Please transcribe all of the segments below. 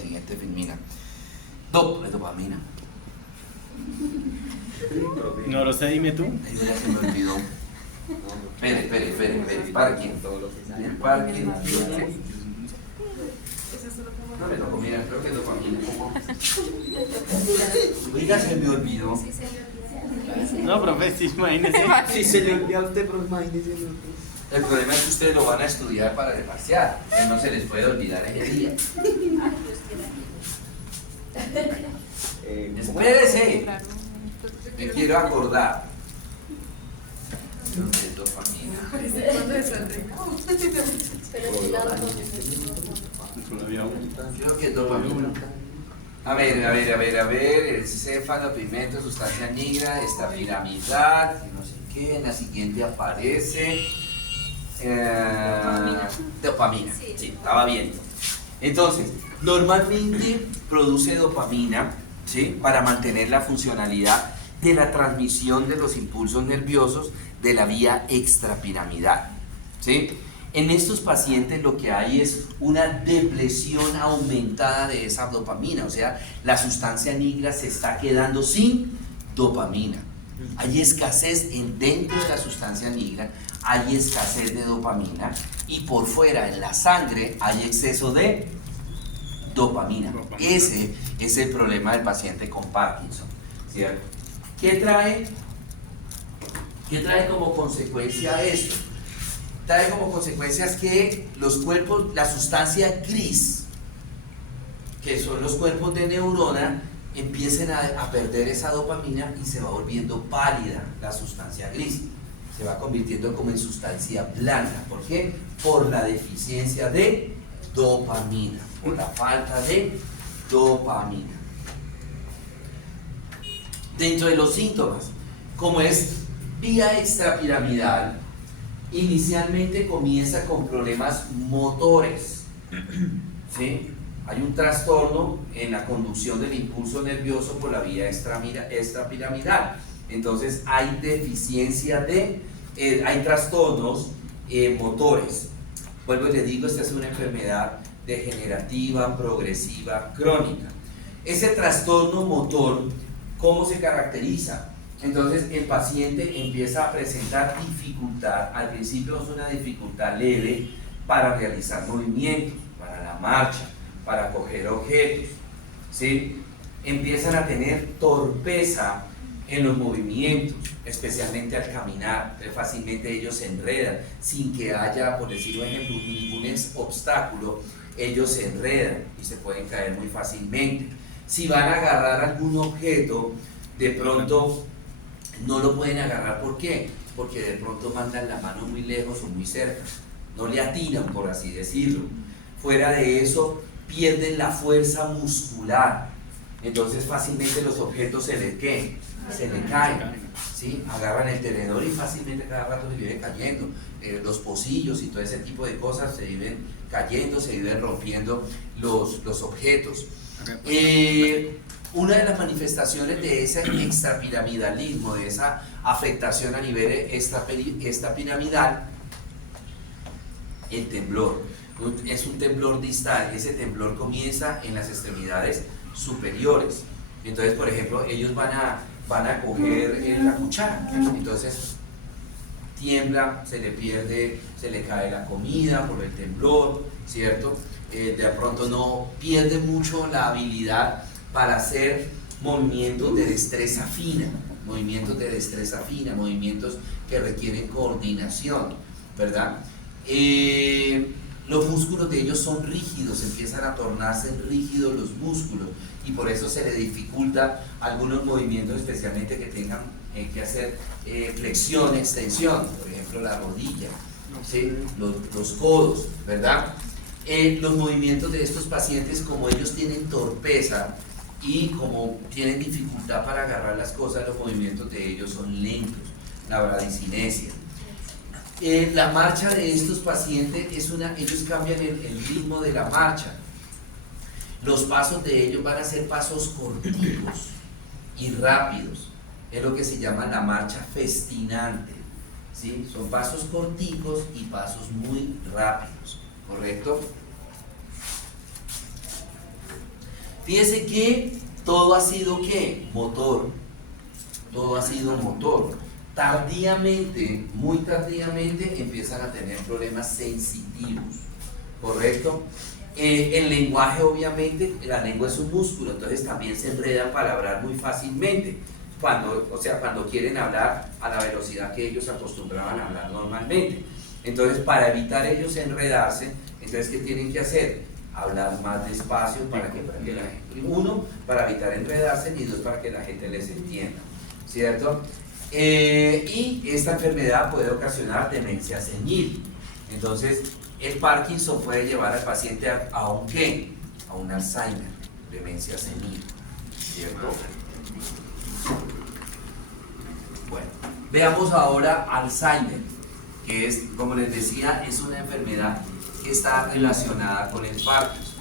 siguiente filmina. Dopamina. No lo sé, dime tú. Ay, ya se me olvidó. Espere. Parking. El parking. No me tocó, mira, creo que es dopamina. Oiga, se me olvidó. No, profe, sí, imagínese. Si se le olvida a usted, pero imagínese. El problema es que ustedes lo van a estudiar para el parcial, que no se les puede olvidar ese día. Espérese, me quiero acordar. Dopamina. Creo que es dopamina. A ver, el cefalopigmento, sustancia negra, esta piramidal, no sé qué, en la siguiente aparece dopamina. Sí, estaba viendo. Entonces, normalmente produce dopamina, ¿sí?, para mantener la funcionalidad de la transmisión de los impulsos nerviosos de la vía extrapiramidal, ¿sí? En estos pacientes lo que hay es una depresión aumentada de esa dopamina, o sea, la sustancia negra se está quedando sin dopamina. Hay escasez dentro de la sustancia negra, hay escasez de dopamina, y por fuera en la sangre hay exceso de dopamina. Ese es el problema del paciente con Parkinson, ¿cierto? ¿Qué trae como consecuencia esto? Trae como consecuencias que los cuerpos, la sustancia gris, que son los cuerpos de neurona, empiecen a perder esa dopamina y se va volviendo pálida la sustancia gris. Se va convirtiendo como en sustancia blanca. ¿Por qué? Por la deficiencia de dopamina, por la falta de dopamina. Dentro de los síntomas, como es vía extrapiramidal, inicialmente comienza con problemas motores, ¿sí? Hay un trastorno en la conducción del impulso nervioso por la vía extrapiramidal. Entonces hay deficiencia hay trastornos motores. Vuelvo y le digo, esta es una enfermedad degenerativa, progresiva, crónica. Ese trastorno motor, ¿cómo se caracteriza? Entonces el paciente empieza a presentar dificultad. Al principio es una dificultad leve para realizar movimientos, para la marcha, para coger objetos, ¿sí? Empiezan a tener torpeza en los movimientos, especialmente al caminar. Fácilmente ellos se enredan sin que haya, por decirlo ejemplo, ningún obstáculo. Ellos se enredan y se pueden caer muy fácilmente. Si van a agarrar algún objeto, de pronto no lo pueden agarrar. ¿Por qué? Porque de pronto mandan la mano muy lejos o muy cerca, no le atinan, por así decirlo. Fuera de eso, pierden la fuerza muscular, entonces fácilmente los objetos se les caen, ¿sí? Agarran el tenedor y fácilmente cada rato se viven cayendo. Los pocillos y todo ese tipo de cosas se viven cayendo, se viven rompiendo los objetos. Una de las manifestaciones de ese extrapiramidalismo, de esa afectación a nivel extrapiramidal, el temblor. Es un temblor distal. Ese temblor comienza en las extremidades superiores. Entonces, por ejemplo, ellos van a coger la cuchara, entonces tiembla, se le pierde, se le cae la comida por el temblor, ¿cierto? De pronto no pierde mucho la habilidad para hacer movimientos de destreza fina, movimientos que requieren coordinación, ¿verdad? Los músculos de ellos son rígidos, empiezan a tornarse rígidos los músculos, y por eso se les dificulta algunos movimientos, especialmente que tengan que hacer flexión, extensión, por ejemplo la rodilla, ¿sí? los codos, ¿verdad? Los movimientos de estos pacientes, como ellos tienen torpeza y como tienen dificultad para agarrar las cosas, los movimientos de ellos son lentos, la bradicinesia. La marcha de estos pacientes ellos cambian el ritmo de la marcha. Los pasos de ellos van a ser pasos corticos y rápidos. Es lo que se llama la marcha festinante, ¿sí? Son pasos corticos y pasos muy rápidos, ¿correcto? Fíjese que todo ha sido ¿qué? Motor. Todo ha sido motor. Tardíamente, muy tardíamente, empiezan a tener problemas sensitivos. ¿Correcto? El lenguaje, obviamente, la lengua es un músculo, entonces también se enredan para hablar muy fácilmente. Cuando quieren hablar a la velocidad que ellos acostumbraban a hablar normalmente. Entonces, para evitar ellos enredarse, entonces, ¿qué tienen que hacer? Hablar más despacio para que la gente, uno, para evitar enredarse, y dos, para que la gente les entienda, ¿cierto? Y esta enfermedad puede ocasionar demencia senil. Entonces, el Parkinson puede llevar al paciente a un ¿qué? A un Alzheimer, demencia senil, ¿cierto? Bueno, veamos ahora Alzheimer, que es, como les decía, es una enfermedad que está relacionada con el Parkinson.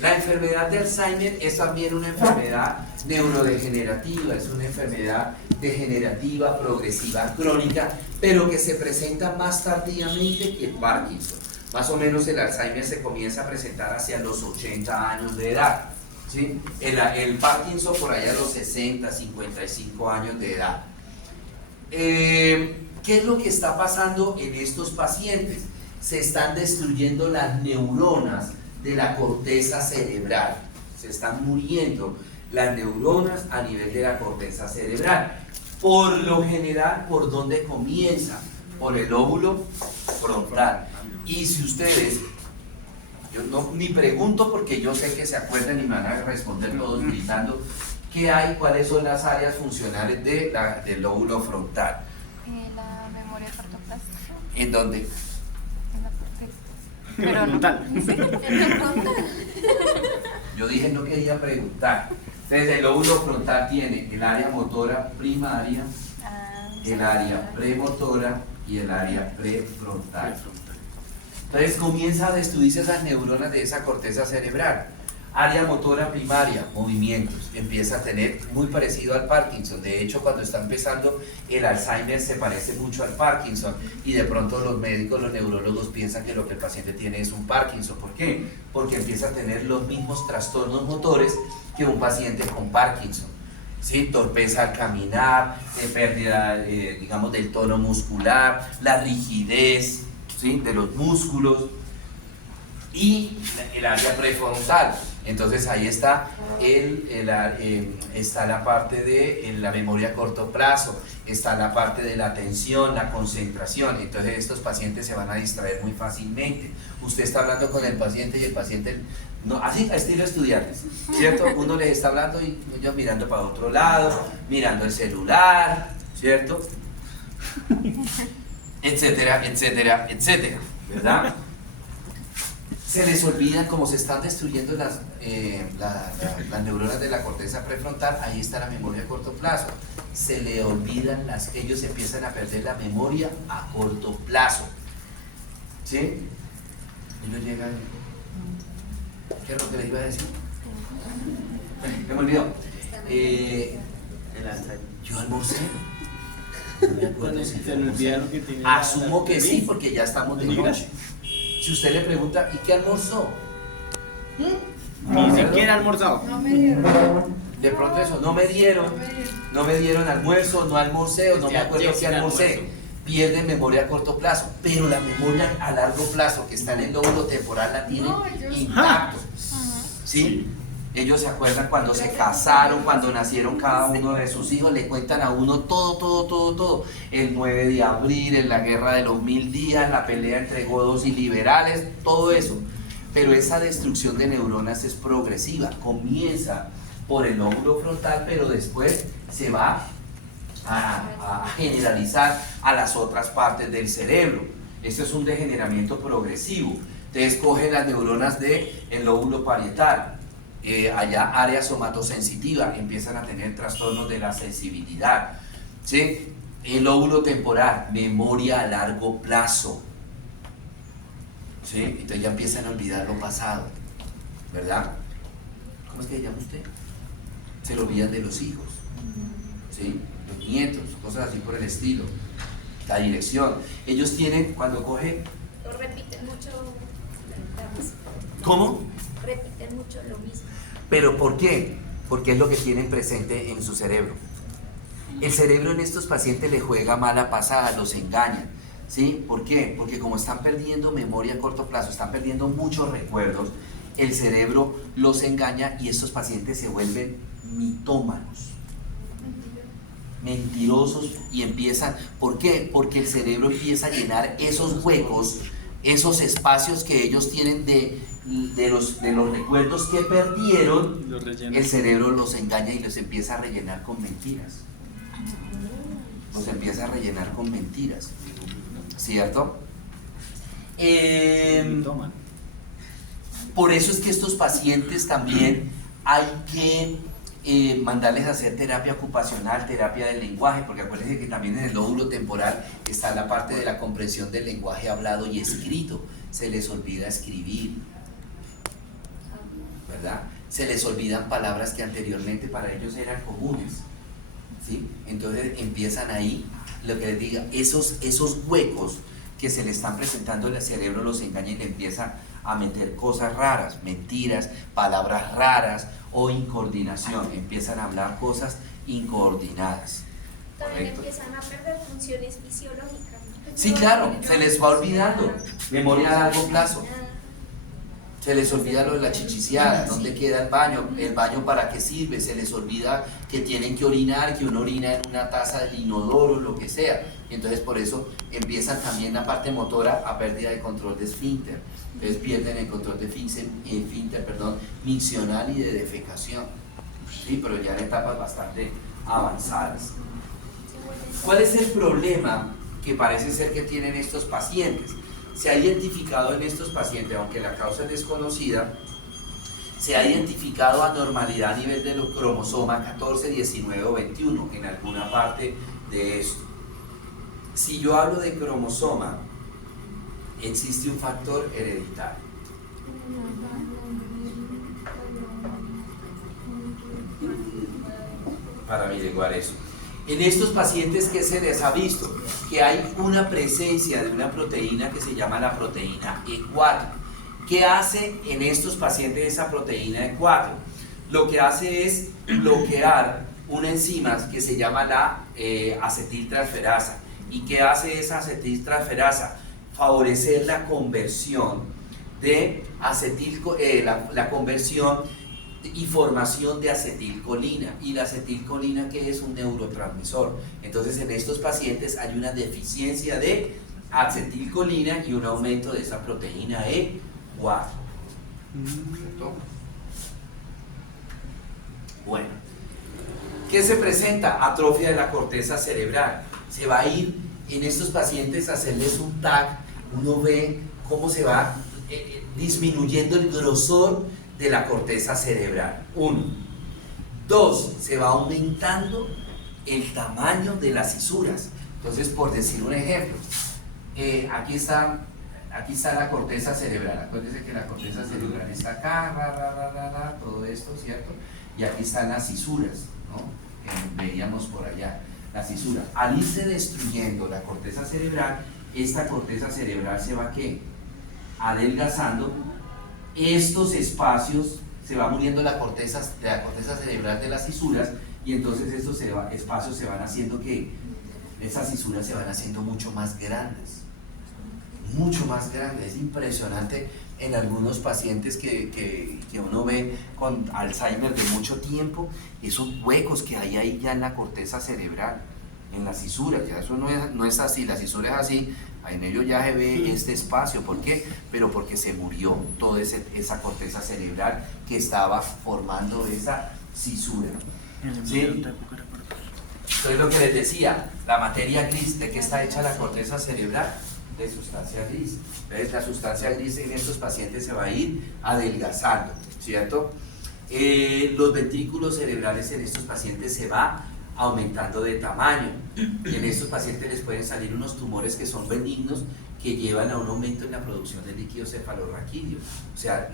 La enfermedad de Alzheimer es también una enfermedad neurodegenerativa, es una enfermedad degenerativa, progresiva, crónica, pero que se presenta más tardíamente que el Parkinson. Más o menos el Alzheimer se comienza a presentar hacia los 80 años de edad, ¿sí? El Parkinson por allá a los 60, 55 años de edad. ¿Qué es lo que está pasando en estos pacientes? Se están destruyendo las neuronas de la corteza cerebral, se están muriendo las neuronas a nivel de la corteza cerebral. Por lo general, ¿por dónde comienza? Por el lóbulo frontal. Y si ustedes, yo no ni pregunto porque yo sé que se acuerdan y me van a responder todos gritando, ¿qué hay? ¿Cuáles son las áreas funcionales del lóbulo frontal? La memoria cortoplástica. ¿En dónde? En la parte. Pero no. En la frontal. Yo dije no quería preguntar. Entonces el lóbulo frontal tiene el área motora primaria, el área premotora y el área prefrontal. Entonces comienza a destruirse esas neuronas de esa corteza cerebral. Área motora primaria, movimientos, empieza a tener muy parecido al Parkinson. De hecho, cuando está empezando el Alzheimer se parece mucho al Parkinson y de pronto los médicos, los neurólogos piensan que lo que el paciente tiene es un Parkinson. ¿Por qué? Porque empieza a tener los mismos trastornos motores que un paciente con Parkinson. ¿Sí? Torpeza al caminar, pérdida, digamos, del tono muscular, la rigidez, ¿sí? De los músculos y el área prefrontal. Entonces ahí está, está la parte de la memoria a corto plazo, está la parte de la atención, la concentración. Entonces estos pacientes se van a distraer muy fácilmente. Usted está hablando con el paciente y el paciente, no, así a estilo estudiantes, ¿cierto? Uno les está hablando y ellos mirando para otro lado, mirando el celular, ¿cierto? Etcétera, etcétera, etcétera, ¿verdad? Se les olvidan, como se están destruyendo las neuronas de la corteza prefrontal, ahí está la memoria a corto plazo. Se le olvidan ellos empiezan a perder la memoria a corto plazo. ¿Sí? Y no llega. ¿Qué es lo que les iba a decir? Me olvidó. Yo almorcé. No me acuerdo si Se me olvida lo que tiene. Asumo que sí, porque ya estamos de noche. Si usted le pregunta, ¿y qué almorzó? Ni siquiera almorzado. No me dieron. De pronto eso, no me dieron almuerzo, no almorcé, o no me acuerdo qué almorcé. Pierden memoria a corto plazo, pero la memoria a largo plazo que está en el lóbulo temporal la tienen intacto. ¿Sí? Ellos se acuerdan cuando se casaron, cuando nacieron cada uno de sus hijos, le cuentan a uno todo. El 9 de abril, en la guerra de los 1000 días, la pelea entre godos y liberales, todo eso. Pero esa destrucción de neuronas es progresiva, comienza por el lóbulo frontal, pero después se va a generalizar a las otras partes del cerebro. Esto es un degeneramiento progresivo. Entonces cogen las neuronas del lóbulo parietal. Allá área somatosensitiva, empiezan a tener trastornos de la sensibilidad, ¿sí? El lóbulo temporal, memoria a largo plazo, ¿sí? Entonces ya empiezan a olvidar lo pasado, ¿verdad? ¿Cómo es que se llama usted? Se lo olvidan de los hijos, ¿sí? Los nietos, cosas así por el estilo, la dirección. Ellos tienen, cuando cogen... Lo repiten mucho. ¿Cómo? Repiten mucho lo mismo. ¿Pero por qué? Porque es lo que tienen presente en su cerebro. El cerebro en estos pacientes le juega mala pasada, los engaña. ¿Sí? ¿Por qué? Porque como están perdiendo memoria a corto plazo, están perdiendo muchos recuerdos, el cerebro los engaña y estos pacientes se vuelven mitómanos, mentirosos, y empiezan, ¿por qué? Porque el cerebro empieza a llenar esos huecos, esos espacios que ellos tienen de los recuerdos que perdieron. El cerebro los engaña y los empieza a rellenar con mentiras. Los empieza a rellenar con mentiras, ¿cierto? Por eso es que estos pacientes también hay que mandarles a hacer terapia ocupacional, terapia del lenguaje, porque acuérdense que también en el lóbulo temporal está la parte de la comprensión del lenguaje hablado y escrito. Se les olvida escribir, ¿verdad? Se les olvidan palabras que anteriormente para ellos eran comunes, ¿sí? Entonces empiezan ahí, lo que les diga, esos huecos que se le están presentando en el cerebro los engaña y le empieza a meter cosas raras, mentiras, palabras raras o incoordinación. Empiezan a hablar cosas incoordinadas. También ¿Correcto? empiezan a perder funciones fisiológicas. Sí, claro, se les va olvidando. Memoria a largo plazo. Se les olvida lo de la chichiciada, dónde queda el baño para qué sirve, se les olvida que tienen que orinar, que uno orina en una taza del inodoro, lo que sea. Y entonces por eso empiezan también la parte motora a pérdida de control de esfínter. Entonces pierden el control de esfínter, miccional y de defecación. Sí, pero ya en etapas bastante avanzadas. ¿Cuál es el problema que parece ser que tienen estos pacientes? Se ha identificado en estos pacientes, aunque la causa es desconocida, se ha identificado anormalidad a nivel del cromosoma 14, 19 o 21 en alguna parte de esto. Si yo hablo de cromosoma, existe un factor hereditario. Para averiguar eso. En estos pacientes, ¿qué se les ha visto? Que hay una presencia de una proteína que se llama la proteína E4. ¿Qué hace en estos pacientes esa proteína E4? Lo que hace es bloquear una enzima que se llama la acetiltransferasa. ¿Y qué hace esa acetiltransferasa? Favorecer la conversión de la conversión y formación de acetilcolina. Y la acetilcolina, que es un neurotransmisor. Entonces en estos pacientes hay una deficiencia de acetilcolina y un aumento de esa proteína E4. ¿Cierto? Bueno, ¿qué se presenta? Atrofia de la corteza cerebral. Se va a ir en estos pacientes a hacerles un TAC. Uno ve cómo se va disminuyendo el grosor de la corteza cerebral. 1. 2. Se va aumentando el tamaño de las fisuras. Entonces, por decir un ejemplo, aquí está la corteza cerebral. Acuérdense que la corteza cerebral está acá, todo esto, ¿cierto? Y aquí están las fisuras, ¿no? Que veíamos por allá, las fisuras. Al irse destruyendo la corteza cerebral, esta corteza cerebral se va ¿qué? Adelgazando. Estos espacios, se va muriendo la corteza cerebral de las fisuras, y entonces estos espacios se van haciendo que esas fisuras se van haciendo mucho más grandes. Es impresionante en algunos pacientes que uno ve con Alzheimer de mucho tiempo, esos huecos que hay ahí ya en la corteza cerebral, en las fisuras. Ya eso no es así, la fisura es así. En ello ya se ve este espacio. ¿Por qué? Pero porque se murió toda esa corteza cerebral que estaba formando esa fisura. ¿Sí? Entonces lo que les decía, la materia gris, ¿de qué está hecha la corteza cerebral? De sustancia gris. Entonces la sustancia gris en estos pacientes se va a ir adelgazando, ¿cierto? Los ventrículos cerebrales en estos pacientes se va aumentando de tamaño, y en estos pacientes les pueden salir unos tumores que son benignos, que llevan a un aumento en la producción de líquido cefalorraquídeo. O sea,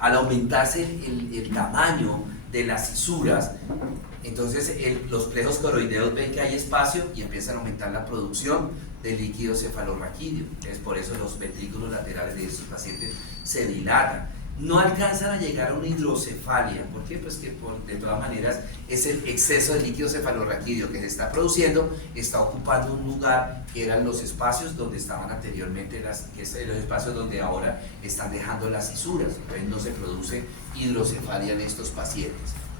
al aumentarse el tamaño de las fisuras, entonces los plejos coroideos ven que hay espacio y empiezan a aumentar la producción de líquido cefalorraquídeo. Entonces por eso los ventrículos laterales de estos pacientes se dilatan. no alcanzan a llegar a una hidrocefalia. ¿Por qué? Pues que de todas maneras es el exceso de líquido cefalorraquídeo que se está produciendo, está ocupando un lugar que eran los espacios donde estaban anteriormente, que es los espacios donde ahora están dejando las fisuras. Entonces no se produce hidrocefalia en estos pacientes.